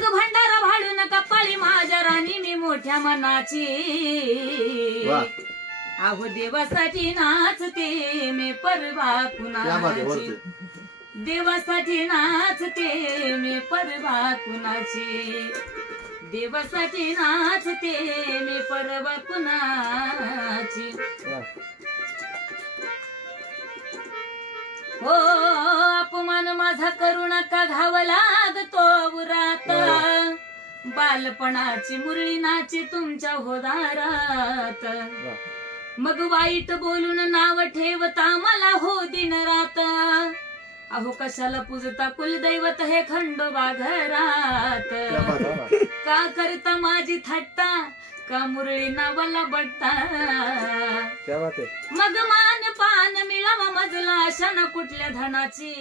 मग भंडारा भाडू नका पाळी माझ्या राणी मी मोठ्या मनाची वा. अहो देवासाठी नाचते मी परवा आहे, कुणाची वरती. देवासाठी नाचते मी परवा कुणाची देवासाठी नाचते मी परवा कुणाची वा. हो अपमान माझा करू नका घाव लागतो बालपणाची मुरळी नाची तुमच्या होदारात. मग वाईट बोलून नाव ठेवता मला हो दिन रात. अहो कशाला पूजता कुलदैवत हे खंडोबा घरात. का करता माझी थट्टा? का मुरळी नावाला बट्टा? मग मान पान मिळावा मजला अशा न कुठल्या धनाची?